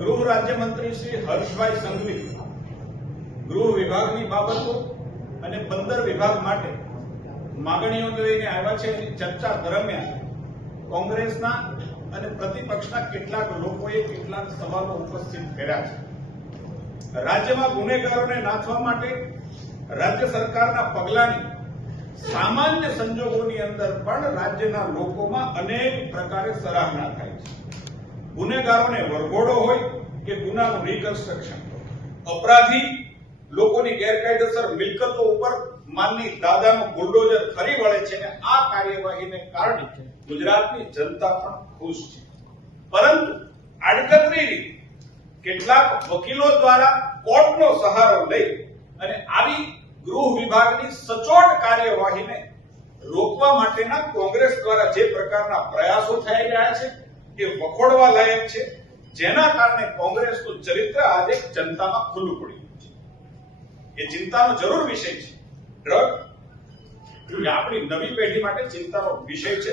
ગૃહ રાજ્યમંત્રી શ્રી હર્ષભાઈ સંઘવી ગૃહ વિભાગની બાબતો અને બંદર વિભાગ માટે માંગણીઓ લઈને આવ્યા છે. એની ચર્ચા દરમિયાન કોંગ્રેસના અને પ્રતિપક્ષના કેટલાક લોકોએ કેટલાક સવાલો ઉપસ્થિત કર્યા છે. રાજ્યમાં ગુનેગારોને નાથવા માટે રાજ્ય સરકારના પગલાની સામાન્ય સંજોગોની અંદર પણ રાજ્યના લોકોમાં અનેક પ્રકારે સરાહના થાય છે. ગુનેગારોને વરઘોડો હોય કે ગુનાનું રિકન્સ્ટ્રક્શન, અપરાધી લોકોની ગેરકાયદેસર મિલકતો ઉપર માનની દાદાનું બુલડોઝર ફરી વળે છે અને આ કાર્યવાહીને કારણે ગુજરાતની જનતા પણ ખુશ છે. પરંતુ આડકતરી રીતે કેટલાક વકીલો દ્વારા કોર્ટનો સહારો લઈ અને આવી ગૃહ વિભાગની સચોટ કાર્યવાહીને રોકવા માટેના કોંગ્રેસ દ્વારા જે પ્રકારના પ્રયાસો થઈ રહ્યા છે એ વખોડવા લાયક છે, જેના કારણે કોંગ્રેસનું ચરિત્ર આજે જનતામાં ખુલ્લું પડ્યું છે. એ ચિંતાનો જરૂર વિષય છે. ડ્રગ આપણી નવી પેઢી માટે ચિંતાનો વિષય છે,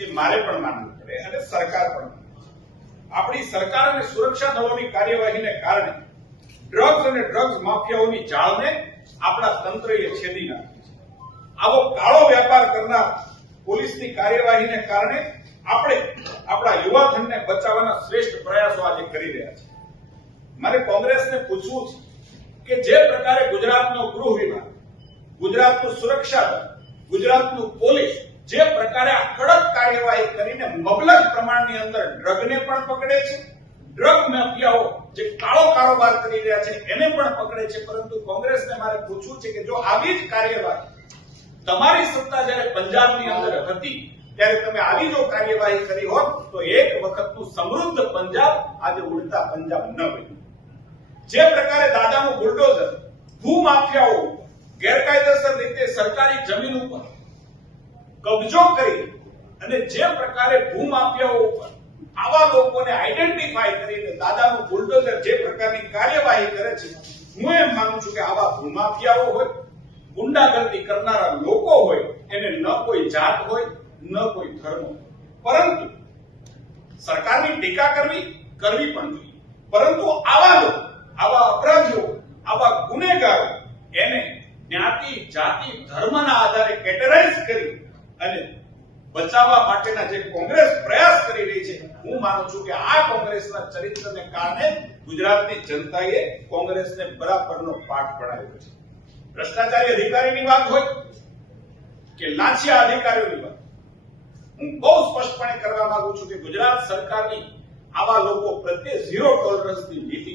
એ મારે પણ માનવું પડે અને સરકાર પણ. આપણી સરકાર અને સુરક્ષા દળોની કાર્યવાહીને કારણે ડ્રગ્સ અને ડ્રગ્સ માફિયાઓની જાળને આપણા તંત્રએ છેદી નાખી છે. આવો કાળો વેપાર કરનાર પોલીસની કાર્યવાહીને કારણે આપણે આપણા યુવાધનને બચાવવાના શ્રેષ્ઠ પ્રયાસો આજે કરી રહ્યા છે. મારે કોંગ્રેસને પૂછવું છે કે જે પ્રકારે ગુજરાતનો ગૃહ વિભાગ, ગુજરાતનું સુરક્ષા દળ, ગુજરાતનું પોલીસ જે પ્રકારે આ કડક કાર્યવાહી કરીને મબલક પ્રમાણની અંદર ડ્રગને પણ પકડે છે, ડ્રગ માફિયાઓ જે કાળો કારોબાર કરી રહ્યા છે એને પણ પકડે છે, પરંતુ કોંગ્રેસને મારે પૂછવું છે કે જો આવી જ કાર્યવાહી તમારી સત્તા જ્યારે પંજાબની અંદર હતી ત્યારે તમે આવી જો કાર્યવાહી કરી હોત તો એક વખતનું સમૃદ્ધ પંજાબ આજે ઉડતા પંજાબ ન બન્યું. જે પ્રકારે દાદાનું બુલડોઝર ભૂમાફિયાઓ ગેરકાયદેસર રીતે સરકારી જમીન ઉપર કબજો કરી અને જે પ્રકારે ભૂમાફિયાઓ ઉપર આવા લોકોને આઈડેન્ટિફાઈ કરીને દાદાનું બુલડોઝર જે પ્રકારની કાર્યવાહી કરે છે, હું એમ માનું છું કે આવા ભૂમાફિયાઓ હોય, ગુંડાગર્દી કરનારા લોકો હોય, એને ન કોઈ જાત હોય ન કોઈ ધર્મ હોય. પરંતુ સરકારની ટીકા કરવી પણ જોઈએ, પરંતુ આવા લોકો, આવા અપરાધીઓ, આવા ગુનેગારો એને જ્ઞાતિ, જાતિ, ધર્મના આધારે કેટેગરાઇઝ કરી અને બચાવવા માટેના જે કોંગ્રેસ પ્રયાસ કરી રહી છે, હું માનું છું કે આ કોંગ્રેસના ચરિત્રને કારણે ગુજરાતની જનતાએ કોંગ્રેસને બરાબરનો પાઠ ભણાવ્યો છે. ભ્રષ્ટાચારી અધિકારીની વાત હોય કે લાંચિયા અધિકારીઓની વાત, હું બહુ સ્પષ્ટપણે કરવા માંગુ છું કે ગુજરાત સરકારની આવા લોકો પ્રત્યે ઝીરો ટોલરન્સની નીતિ